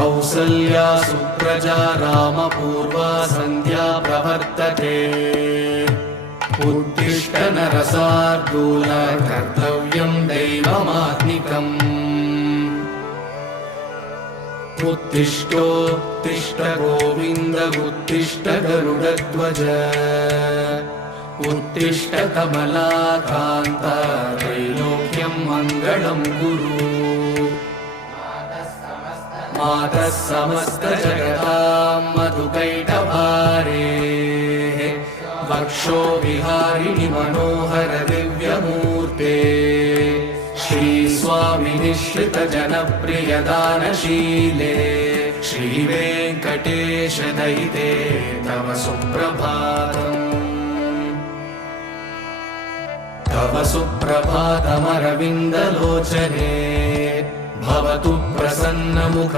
कौसल्या सुप्रजा रामपूर्वा सन्ध्या प्रवर्तते उत्तिष्ठ नरशार्दूल कर्तव्यं दैवमात्मिकम् उत्तिष्ठोत्तिष्ठ गोविन्द उत्तिष्ठ गरुडध्वज उत्तिष्ठ कमलाकान्त त्रैलोक्यं मङ्गलं कुरु मातः समस्त जगतां मधुकैटभारे वक्षो विहारिणि मनोहर दिव्यमूर्ते श्रीस्वामि निःश्रित जनप्रिय दानशीले श्रीवेङ्कटेश दयिते तव सुप्रभातम् तव सुप्रभातमरविन्दलोचने भवतु प्रसन्नमुख